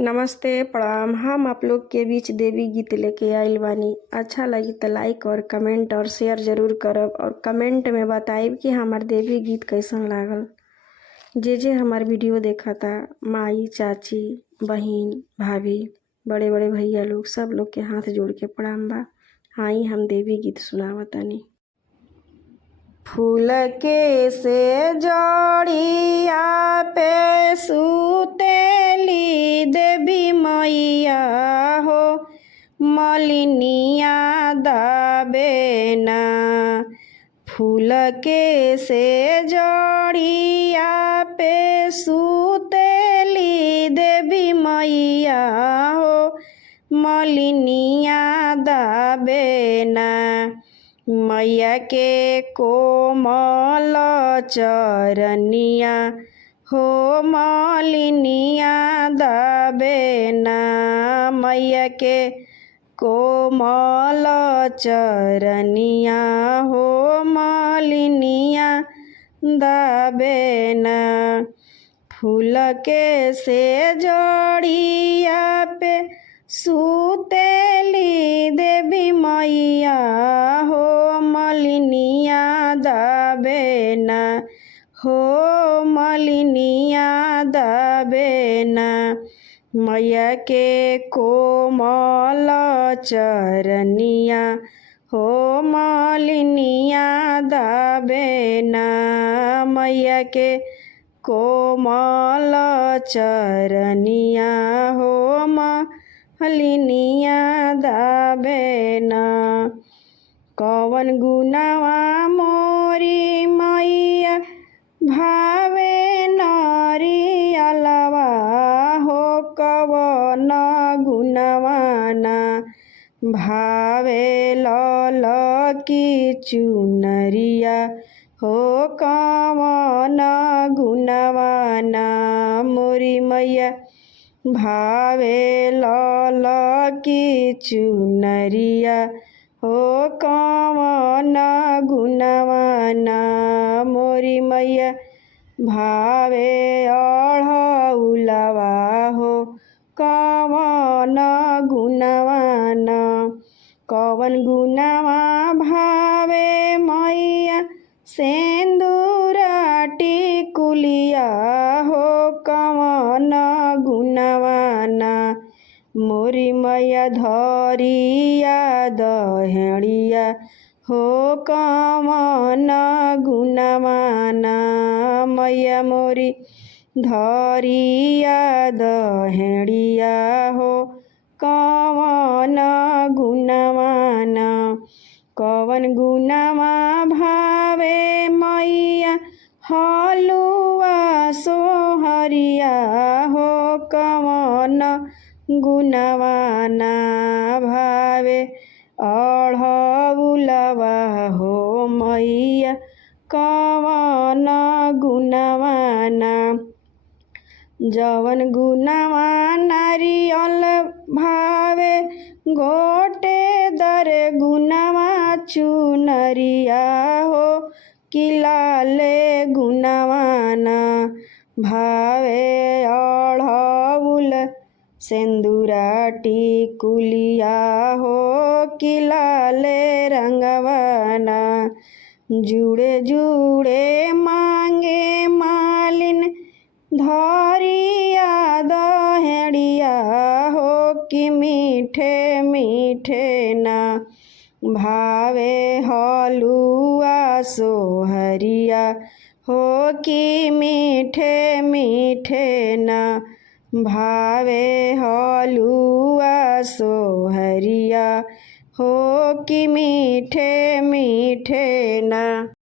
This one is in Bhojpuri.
नमस्ते प्रणाम। हम आप लोग के बीच देवी गीत लेके आइल बानी। अच्छा लगी तो लाइक और कमेंट और शेयर जरूर करब और कमेंट में बताइब कि हमार देवी गीत कैसन लागल। जे हमार वीडियो देखा था, माई, चाची, बहन, भाभी, बड़े बड़े भैया लोग, सब लोग के हाथ जोड़ के प्रणाम बा। आई हम देवी गीत सुनावतानी। फूल के से जड़िया पे सुतेली देवी मैया हो, मलिनिया दाबेना। फूल के से जड़िया पे सुतेली देवी मैया हो, मलिनिया दाबेना। मैया के कोमल चरनिया हो, मलिनिया दाबेना। मैया के कोमल चरनिया हो, मलिनिया दाबेना। फूल के से जड़िया पे सुतेली देवी मैया हो, मलिनिया दाबेना हो, मलिनिया दाबेना। मैया के कोमल चरनिया हो, मलिनिया दाबेना। मैया के कोमल चरनिया हो, मलिनिया दाबेना। कवन गुनावा मोरी मैया भावे नरियलवा हो, कवन गुनावा ना भावे लल की चुनरिया हो, कवन गुनावा ना मोरी मैया भावे लल की चुनरिया हो, कवन गुनावा ना मोरी मैया भावे अढ़उलवा हो, कवन गुनावा ना। कवन गुनावा भावे मैया सेंदूरा टिकुलिया हो, कवन गुनावा ना मोरी मैया धरिया दहेड़िया हो, कवन गुनावा ना मैया मोरी धरिया दहेड़िया हो, कवन गुनावा ना। कवन गुनावा भावे मैया हलुआ सोहरिया हो, कवन गुनावा ना भावे अढ़उलवा हो मैया, कवन गुनावा ना। जवन गुनावा नारियल भावे गोटेदार गुनावा चुनरिया हो, किलाले गुनावा ना भावे अढ़उल सेंदूरा टिकुलिया हो, किलाले रंगवा ना। जुड़े जुड़े मांगे मालिन धरिया दहेड़िया हो, कि मीठे मीठे ना भावे हलुआ सोहरिया हो, कि मीठे मीठे ना भावे हलुआ सोहरिया हो, कि मीठे मीठे ना।